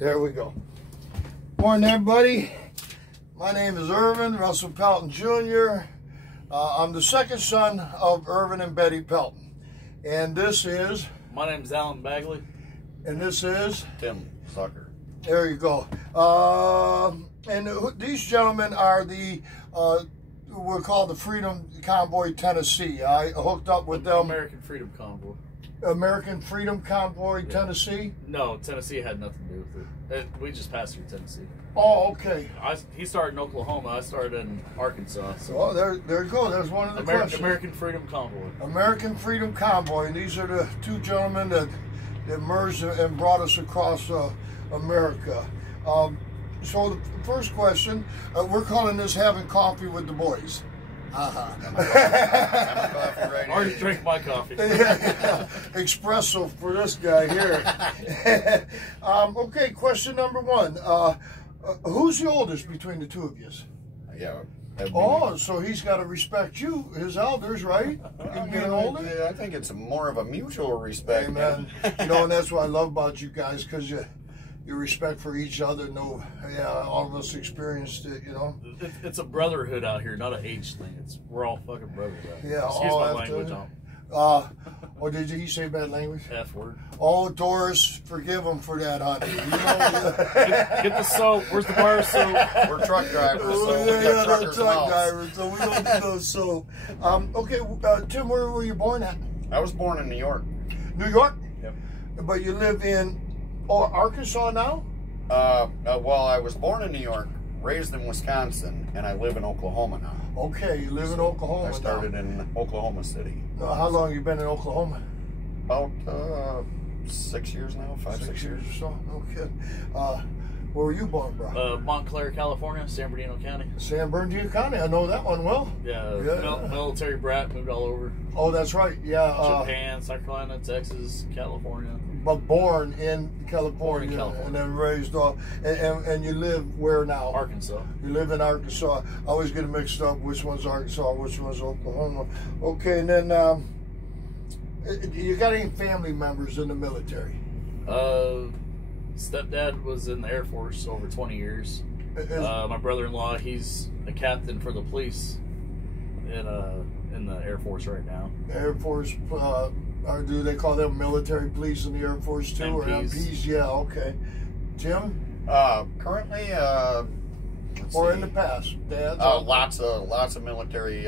There we go. Morning, everybody. My name is Irvin Russell Pelton Jr. I'm the second son of Irvin and Betty Pelton. And this is... My name's Alan Bagley. And this is... Tim Zucker. There you go. And these gentlemen are the... we're called the Freedom Convoy Tennessee. I hooked up with them. American Freedom Convoy. American Freedom Convoy, yeah. Tennessee? No, Tennessee had nothing to do with it. We just passed through Tennessee. Oh, okay. He started in Oklahoma. I started in Arkansas. So. Oh, there you go. There's one of the questions. American Freedom Convoy. American Freedom Convoy. And these are the two gentlemen that merged and brought us across America. So the first question, we're calling this Having Coffee with the Boys. Have a coffee right already drank my coffee. Espresso for this guy here. Okay, question number one. Who's the oldest between the two of you? Yeah. Oh, so he's got to respect you, his elders, right? Being older? I think it's more of a mutual respect. Hey, man. You know, and that's what I love about you guys, because you respect for each other. No, yeah, all of us experienced it, you know. It's a brotherhood out here, not an age thing. We're all fucking brothers out here. Yeah, excuse my language. Or did he say bad language? F word. Oh, Doris, forgive him for that, honey. You know, get the soap. Where's the bar soap? We're truck drivers, so we got truckers' truck drivers, so we don't do those soap. Okay, Tim, where were you born at? I was born in New York. New York? Yep. But you live in Arkansas now? Well, I was born in New York, raised in Wisconsin, and I live in Oklahoma now. Okay, you live in Oklahoma now. I started in Oklahoma City. How long have you been in Oklahoma? About 6 years now, 6 years or so. Okay. Where were you born, bro? Montclair, California, San Bernardino County. San Bernardino County, I know that one well. Yeah, military brat, moved all over. Oh, that's right, yeah. Japan, South Carolina, Texas, California. But born in California, and then raised off. And you live where now? Arkansas. You live in Arkansas. I always get mixed up which one's Arkansas, which one's Oklahoma. Okay, and then you got any family members in the military? Stepdad was in the Air Force over 20 years. My brother-in-law, he's a captain for the police in the Air Force right now. Air Force, or do they call them military police in the Air Force too? MPs. Or MPs? Yeah, okay. Tim? Currently, or in the past, Dad? Lots of military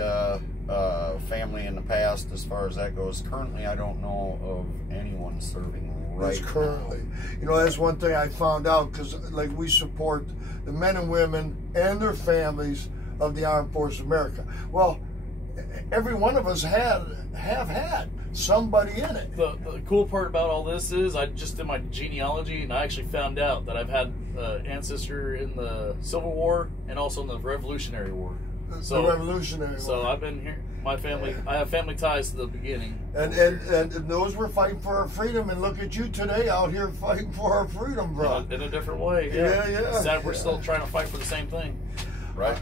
family in the past, as far as that goes. Currently, I don't know of anyone serving right currently now. You know, that's one thing I found out, because like we support the men and women and their families of the Armed Forces of America. Well, every one of us have had somebody in it. The cool part about all this is I just did my genealogy, and I actually found out that I've had an ancestor in the Civil War and also in the Revolutionary War. So, the Revolutionary War. So I've been here. My family, I have family ties to the beginning. And those were fighting for our freedom, and look at you today out here fighting for our freedom, bro. In a different way. Yeah. Sad we're still trying to fight for the same thing. Right?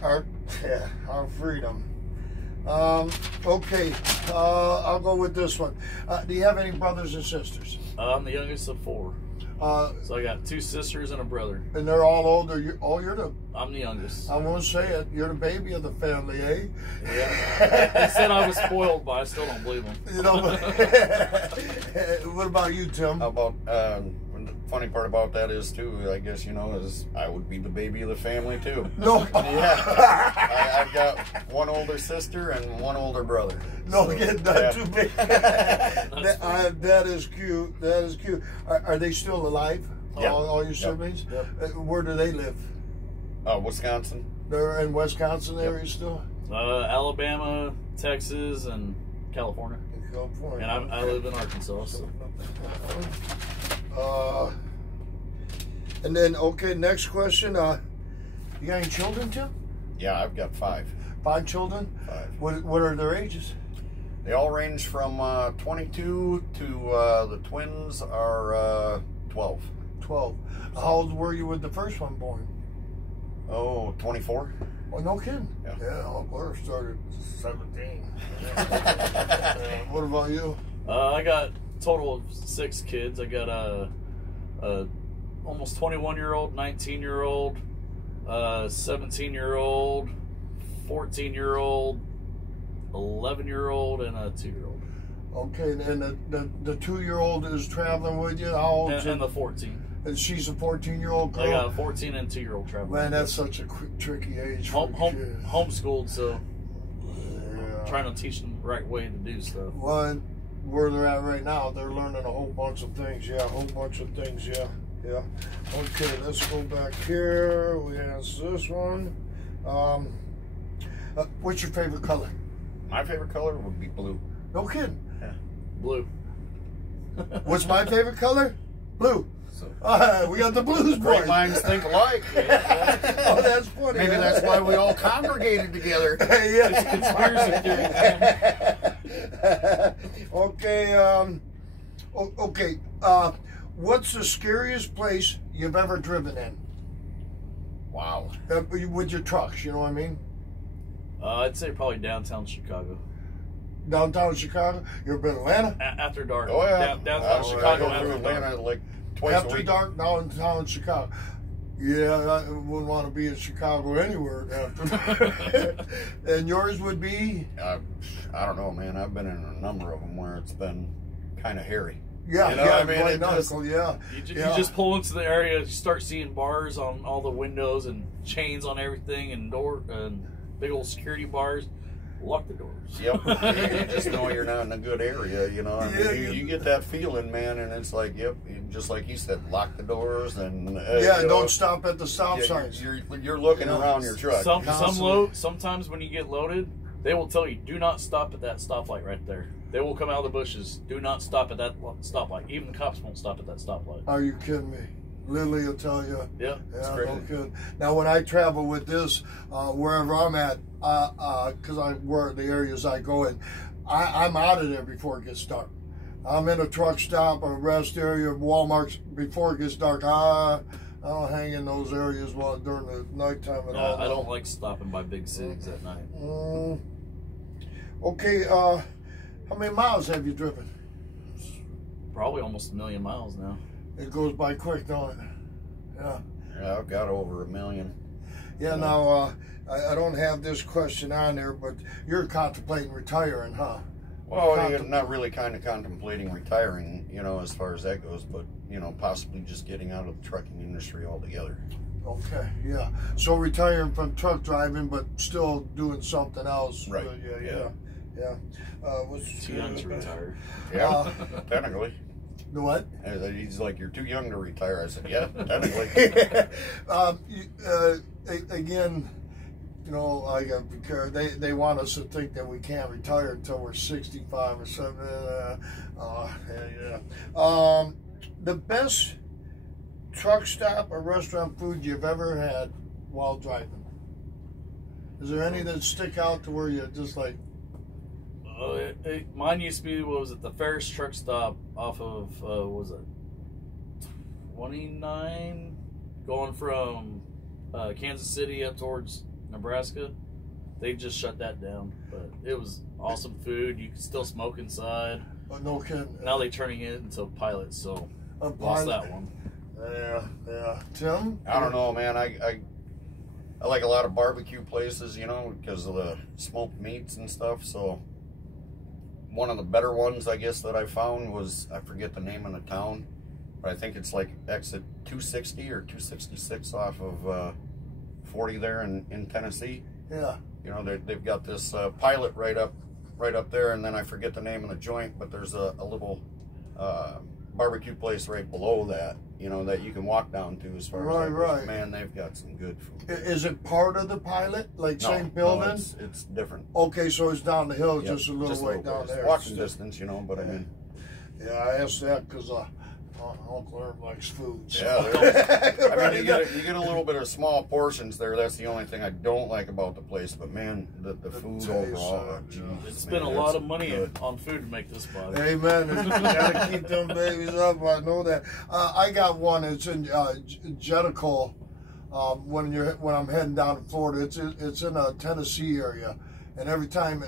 Our freedom. Okay, I'll go with this one. Do you have any brothers and sisters? I'm the youngest of 4. So I got 2 sisters and a brother. And they're all older. I'm the youngest. I won't say it. You're the baby of the family, eh? Yeah. They said I was spoiled, but I still don't believe them. You know. What about you, Tim? How about the funny part about that is too, I guess, you know, is I would be the baby of the family too. No. Yeah. I've got 1 older sister and 1 older brother. No, so, not too big. That is cute. That is cute. Are they still alive? Yeah. All your siblings? Yep. Where do they live? Wisconsin. They're in Wisconsin area still? Alabama, Texas, and California. And I live in Arkansas. So. And then, okay, next question. You got any children, Tim? Yeah, I've got 5. 5 children? 5. What are their ages? They all range from 22 to the twins are 12. 12. How old were you when the first one born? Oh, 24. Oh, no kidding. Yeah, Blair started 17. What about you? I got a total of 6 kids. I got a almost 21-year-old, 19-year-old, 17-year-old, 14-year-old, 11-year-old, and a 2-year-old. Okay, and the 2-year-old is traveling with you? How old? And the 14. And she's a 14-year-old girl? I got a 14 and 2-year-old traveling. Man, that's such a tricky age for kids. Homeschooled, so yeah. trying to teach them the right way to do stuff. Well, where they're at right now, they're learning a whole bunch of things. Yeah, a whole bunch of things. Yeah. Okay, let's go back here. We answered this one. What's your favorite color? My favorite color would be blue. No kidding. Yeah. Blue. What's my favorite color? Blue. So, We got the blues, boy. great minds think alike. Oh, that's funny. Maybe that's why we all congregated together. Yeah. Okay. Okay. What's the scariest place you've ever driven in? Wow. With your trucks, you know what I mean? I'd say probably downtown Chicago. Downtown Chicago? You ever been to Atlanta? After dark. Oh yeah. Downtown Chicago. I go through Atlanta like twice a After week. dark, downtown Chicago. Yeah, I wouldn't want to be in Chicago anywhere after. And yours would be? I don't know, man. I've been in a number of them where it's been kind of hairy. Yeah, You know yeah, what I mean? quite It just- nautical, yeah. You Yeah. just pull into the area, you start seeing bars on all the windows and chains on everything and door and big old security bars. Lock the doors. Yep. You just know you're not in a good area, you know. I mean, Yeah, you get that feeling, man, and it's like, yep, just like you said, lock the doors and Yeah, you know, don't stop at the stop yeah, signs. You're looking around your truck. Sometimes when you get loaded, they will tell you, do not stop at that stoplight right there. They will come out of the bushes. Do not stop at that stoplight. Even the cops won't stop at that stoplight. Are you kidding me? Lily will tell you. Yeah, Yeah, crazy. no kidding. Now, when I travel with this, wherever I'm at, because where the areas I go in, I'm out of there before it gets dark. I'm in a truck stop, a rest area, Walmart before it gets dark. I don't hang in those areas during the nighttime at all. I don't like stopping by big cities at night. Okay, how many miles have you driven? Probably almost 1 million miles now. It goes by quick, don't it? Yeah. Yeah, I've got over 1 million. Yeah, now, I don't have this question on there, but you're contemplating retiring, huh? Well, you're not really kind of contemplating retiring, you know, as far as that goes, but, you know, possibly just getting out of the trucking industry altogether. Okay, yeah. So retiring from truck driving, but still doing something else. Right. Yeah. Too young to retire. Yeah, technically. The what? And he's like, you're too young to retire. I said, yeah, technically. Again, you know, because they want us to think that we can't retire until we're 65 or something. The best truck stop or restaurant food you've ever had while driving? Is there any that stick out to where you're just like? Mine used to be, what was it, the Ferris truck stop off of, what was it, 29, going from Kansas City up towards Nebraska. They just shut that down, but it was awesome food. You could still smoke inside. No kidding. Now they're turning it into a pilot, so lost that one. Yeah. Tim? I don't know, man. I like a lot of barbecue places, you know, because of the smoked meats and stuff, so one of the better ones, I guess, that I found was, I forget the name of the town, but I think it's like exit 260 or 266 off of 40 there in Tennessee. Yeah. You know, they've got this pilot right up there, and then I forget the name of the joint, but there's a little barbecue place right below that, you know, that you can walk down to as far as that goes. Right. Man, they've got some good food. Is it part of the pilot? Like No, same building? No, it's different. Okay, so it's down the hill, Yep, just a little way down ways. there. Walking distance, you know, but I mean. Yeah, I asked that because Uncle Herb likes food. So. Yeah, I mean, you get a little bit of small portions there. That's the only thing I don't like about the place. But man, the food taste, overall, geez, It's man, been a lot it's of money good. on food to make this spot. Amen. You gotta keep them babies up. I know that. I got one. It's in Jetico. When I'm heading down to Florida, it's in a Tennessee area, and every time,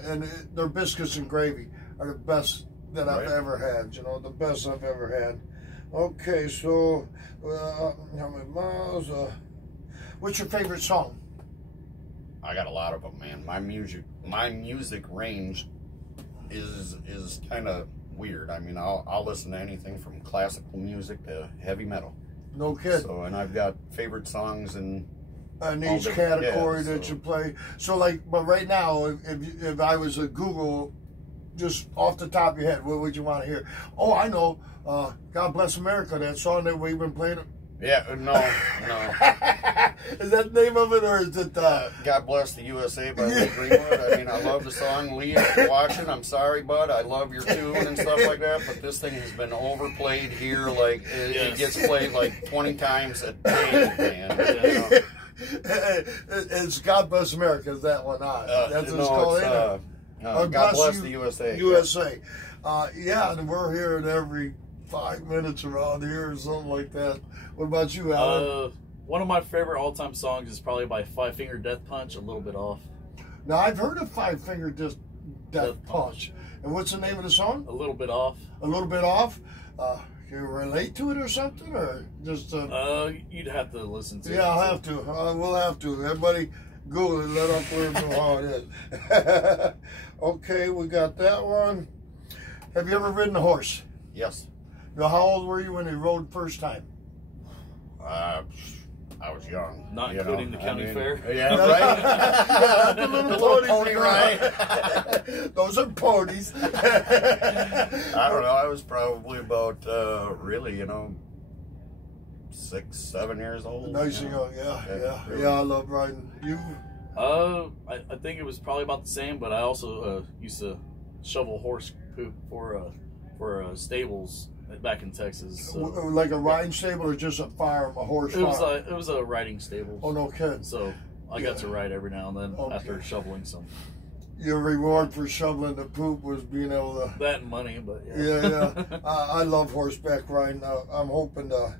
their biscuits and gravy are the best that I've ever had. You know, the best I've ever had. Okay, so how many miles? What's your favorite song? I got a lot of them, man. My music range is kind of weird. I mean, I'll listen to anything from classical music to heavy metal. No kid. So, and I've got favorite songs in each category that so. you play. So, like, but right now, if I was a Google, just off the top of your head, what would you want to hear? Oh, I know. God Bless America, that song that we've been playing. Yeah, no. Is that the name of it, or is it? God Bless the USA by Lee Greenwood. I mean, I love the song. Lee, if you're watching, I'm sorry, bud. I love your tune and stuff like that, but this thing has been overplayed here. Like, it gets played like 20 times a day, man. It's God Bless America, is that one on? That's what it's called. God Bless the USA. USA. Yeah, and we're hearing every 5 minutes around here or something like that. What about you, Alan? One of my favorite all-time songs is probably by Five Finger Death Punch, A Little Bit Off. Now, I've heard of Five Finger Death Punch. And what's the name of the song? A Little Bit Off. A Little Bit Off? Can you relate to it or something? Or just... you'd have to listen to it. Yeah, I'll have to. We'll have to. Everybody Google it. Let us learn how it is. Okay, we got that one. Have you ever ridden a horse? Yes. Now, how old were you when you rode first time? I was young. Not including the county fair? Yeah, right? Yeah, the little pony ride. Those are ponies. I don't know. I was probably about, really, 6, 7 years old. Nice and young, yeah. I love riding. You? I think it was probably about the same, but I also used to shovel horse poop for stables back in Texas. So. Like a riding stable or just a horse farm? It was a riding stable. Oh, no kidding. So I got to ride every now and then after shoveling some. Your reward for shoveling the poop was being able to... That and money, but yeah. Yeah. I love horseback riding. I'm hoping to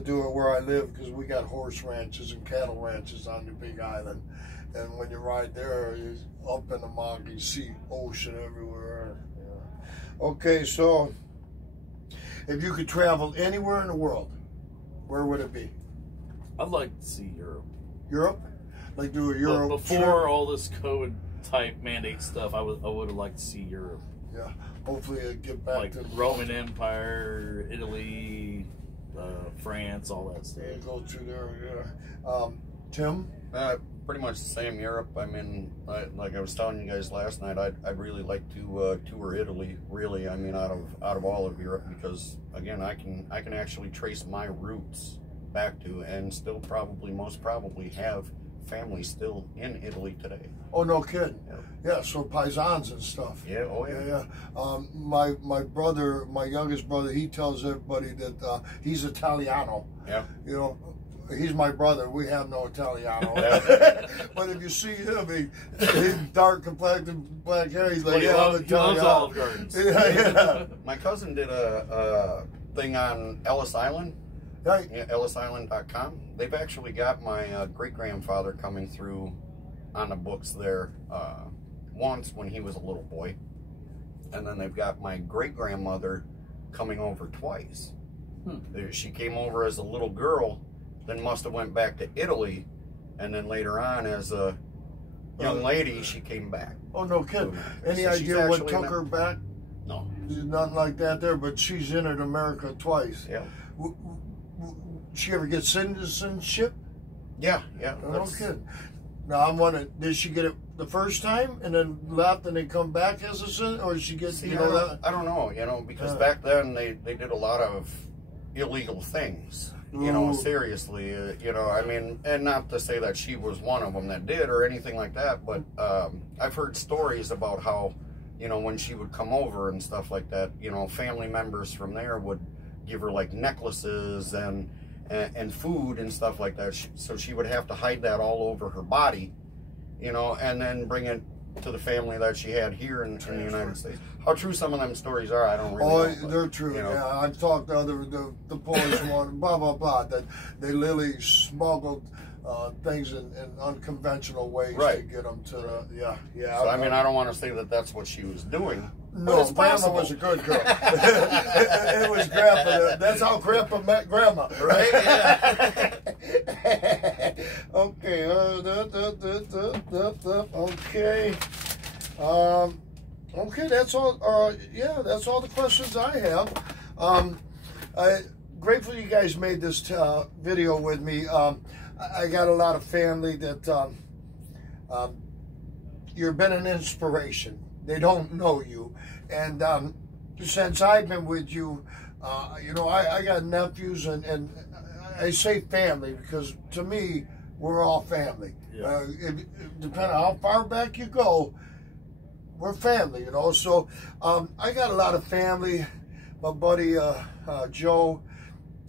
do it where I live because we got horse ranches and cattle ranches on the Big Island. And when you ride there, you're up in the mountains, you see ocean everywhere. Yeah. Okay, so... if you could travel anywhere in the world, where would it be? I'd like to see Europe. Europe? Like do a Europe but before all this COVID type mandate stuff, I would have liked to see Europe. Yeah, hopefully it'd get back like to Roman Empire, Italy, France, all that stuff. Yeah, go through there. Yeah. Tim? Pretty much the same. Europe. I mean, like I was telling you guys last night, I'd really like to tour Italy. Really, I mean, out of all of Europe, because again, I can actually trace my roots back to, and still most probably have family still in Italy today. Oh, no kidding. Yeah, so paisans and stuff. Yeah. Oh yeah. My brother, my youngest brother, he tells everybody that he's Italiano. Yeah. He's my brother. We have no Italiano. Yeah. But if you see him, he's dark complected, black hair. He's like, I'm Italiano. He loves Olive Gardens. Yeah. My cousin did a thing on Ellis Island. Right. Yeah, ellisisland.com. They've actually got my great-grandfather coming through on the books there once when he was a little boy. And then they've got my great-grandmother coming over twice. She came over as a little girl, then must have went back to Italy, and then later on as a young lady, she came back. Oh, no kidding. Any idea what took her back? No. Nothing like that there, but she's entered America twice. Yeah. She ever get citizenship? Yeah. No kidding. Now, I'm wondering, did she get it the first time and then left and then come back as a citizen, or did she get, I don't know, because back then they did a lot of illegal things. Seriously, I mean, and not to say that she was one of them that did or anything like that, but I've heard stories about how, when she would come over and stuff like that, family members from there would give her like necklaces and food and stuff like that, so she would have to hide that all over her body, and then bring it to the family that she had here in the United States. How true some of them stories are, I don't really know. They're true. Yeah, I've talked to the Polish one, blah, blah, blah, that they literally smuggled things in unconventional ways to Right. get them to the, yeah. So, I mean, I don't want to say that that's what she was doing. No, Grandma was a good girl. It was Grandpa. That's how Grandpa met Grandma. Right? Yeah. Okay. Okay. Okay, that's all. Yeah, that's all the questions I have. Grateful you guys made this video with me. I got a lot of family that you've been an inspiration. They don't know you, and since I've been with you, you know, I got nephews, and I say family because to me we're all family. Yeah. Depending on how far back you go, we're family, you know. So I got a lot of family. My buddy Joe,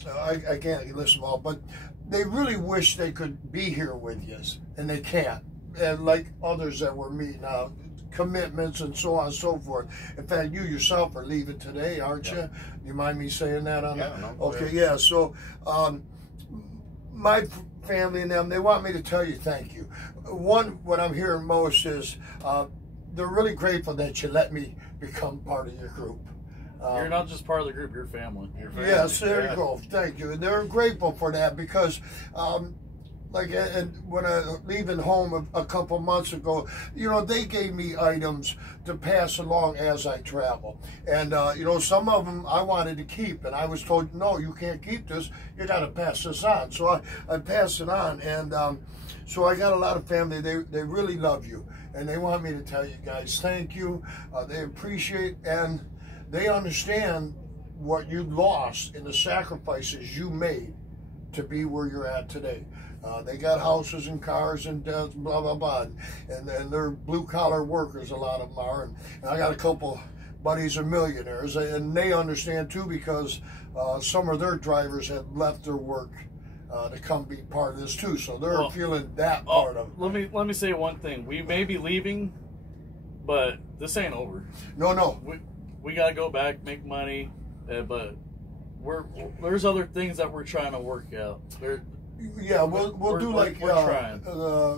I can't list them all, but they really wish they could be here with you, and they can't. And like others that we're meeting now, commitments and so on and so forth. In fact, you yourself are leaving today, aren't you? You mind me saying that on Yeah, the, no, okay, yeah. So my family and them, they want me to tell you thank you. What I'm hearing most is they're really grateful that you let me become part of your group. You're not just part of the group, you're family. Yes, there you go. Thank you. And they're grateful for that because, like, and when I was leaving home a couple months ago, you know, they gave me items to pass along as I travel. And, you know, some of them I wanted to keep, and I was told, no, you can't keep this. You got to pass this on. So I passed it on. And so I got a lot of family. They really love you. And they want me to tell you guys thank you. They appreciate and they understand what you lost and the sacrifices you made to be where you're at today. They got houses and cars and blah, blah, blah. And they're blue-collar workers, a lot of them are. And I got a couple buddies are millionaires. And they understand, too, because some of their drivers have left their work to come be part of this, too. So they're feeling that part of it. Let me say one thing. We may be leaving, but this ain't over. No. We got to go back, make money, but there's other things that we're trying to work out. Yeah, we'll do like trying.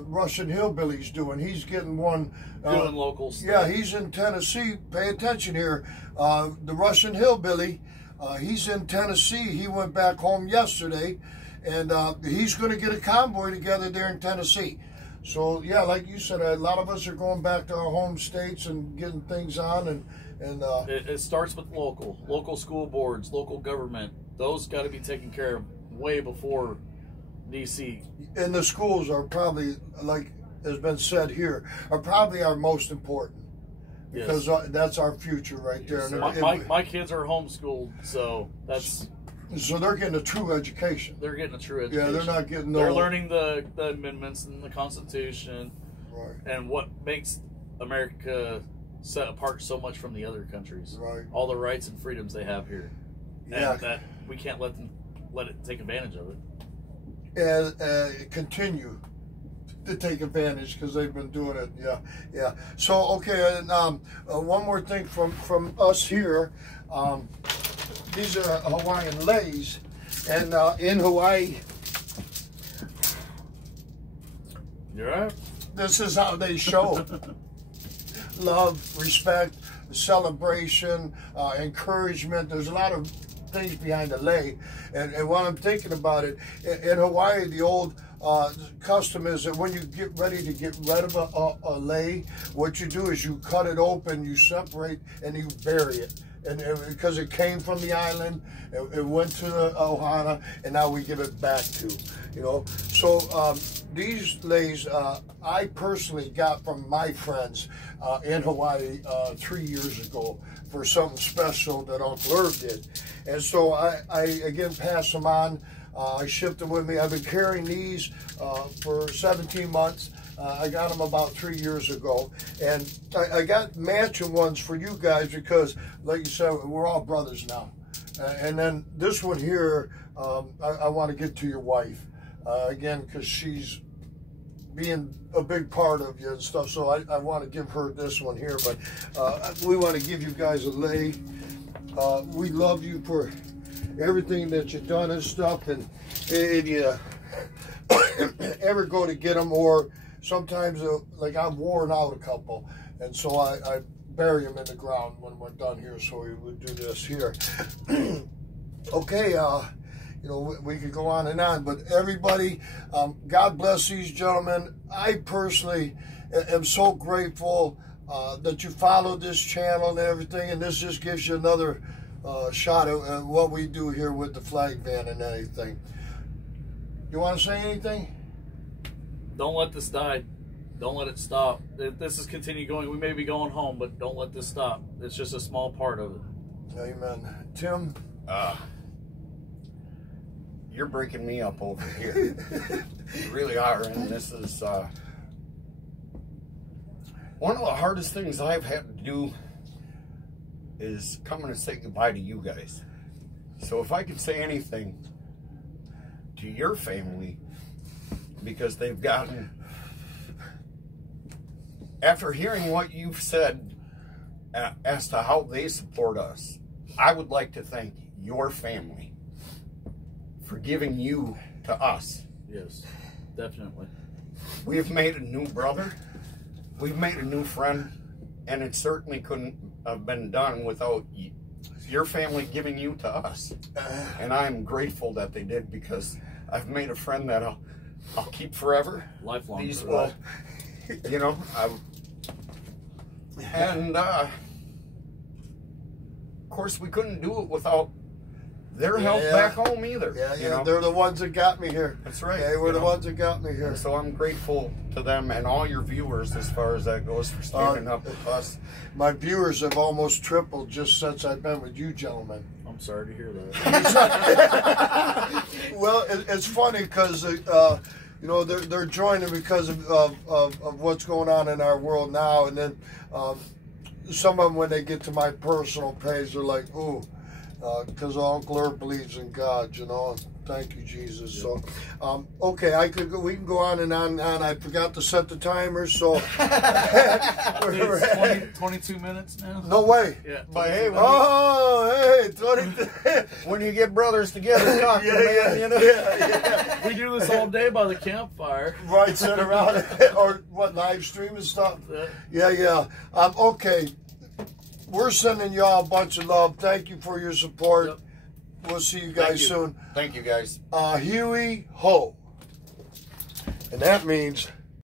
Russian Hillbilly's doing. He's getting one. Doing local stuff. Yeah, he's in Tennessee. Pay attention here. The Russian Hillbilly, he's in Tennessee. He went back home yesterday, and he's going to get a convoy together there in Tennessee. So, yeah, like you said, a lot of us are going back to our home states and getting things on. And it starts with local school boards, local government. Those got to be taken care of way before DC. And the schools are probably, like has been said here, are probably our most important. Because that's our future right there. Yes. My kids are homeschooled, so that's... So they're getting a true education. They're getting a true education. Yeah, they're not getting They're learning the amendments and the Constitution, right, and what makes America set apart so much from the other countries. Right. All the rights and freedoms they have here. Yeah. And that we can't let it take advantage of it. And continue to take advantage because they've been doing it. Yeah. So okay, and one more thing from us here. These are Hawaiian leis, and in Hawaii, You're right. this is how they show love, respect, celebration, encouragement. There's a lot of things behind the lei, and when I'm thinking about it, in Hawaii, the old custom is that when you get ready to get rid of a lei, what you do is you cut it open, you separate, and you bury it. And because it came from the island, it went to the ohana, and now we give it back to, you know. So these leis I personally got from my friends in Hawaii 3 years ago for something special that Uncle Irv did. And so I again pass them on. I shipped them with me. I've been carrying these for 17 months. I got them about 3 years ago, and I got matching ones for you guys because, like you said, we're all brothers now. And then this one here, I want to get to your wife, again, because she's being a big part of you and stuff, so I want to give her this one here, but we want to give you guys a lei. We love you for everything that you've done and stuff, and if you ever go to get them, or sometimes like I've worn out a couple, and so I bury them in the ground when we're done here. So we would do this here. Okay, you know, we could go on and on, but everybody, God bless these gentlemen. I personally am so grateful that you followed this channel and everything, and this just gives you another shot at what we do here with the flag van and anything. You want to say anything? Don't let this die. Don't let it stop. If this is continue going, we may be going home, but don't let this stop. It's just a small part of it. Amen. Tim? You're breaking me up over here. You really are, and this is one of the hardest things I've had to do is coming to say goodbye to you guys. So if I could say anything to your family, because they've gotten, after hearing what you've said as to how they support us, I would like to thank your family for giving you to us. Yes, definitely. We have made a new brother. We've made a new friend, and it certainly couldn't have been done without your family giving you to us. And I'm grateful that they did, because I've made a friend that I'll keep forever. Lifelong. These will, you know, and of course we couldn't do it without their help back home either. Yeah, you know? They're the ones that got me here. That's right. They were the ones that got me here. And so I'm grateful to them and all your viewers, as far as that goes, for standing up with us. My viewers have almost tripled just since I've been with you gentlemen. I'm sorry to hear that. Well, it's funny because you know, they're joining because of what's going on in our world now, and then some of them, when they get to my personal page, they're like, "Ooh," because Uncle Herb believes in God, you know. Thank you, Jesus. Yeah. So, okay, we can go on and on and on. I forgot to set the timer, so we're at 22 minutes now. No way. Yeah. But hey, hey, 20. When you get brothers together, talking, man, you know. Yeah. We do this all day by the campfire. Right, sit around or what, live stream and stuff. Yeah. Okay. We're sending y'all a bunch of love. Thank you for your support. Yep. We'll see you guys soon. Thank you, guys. Huey ho. And that means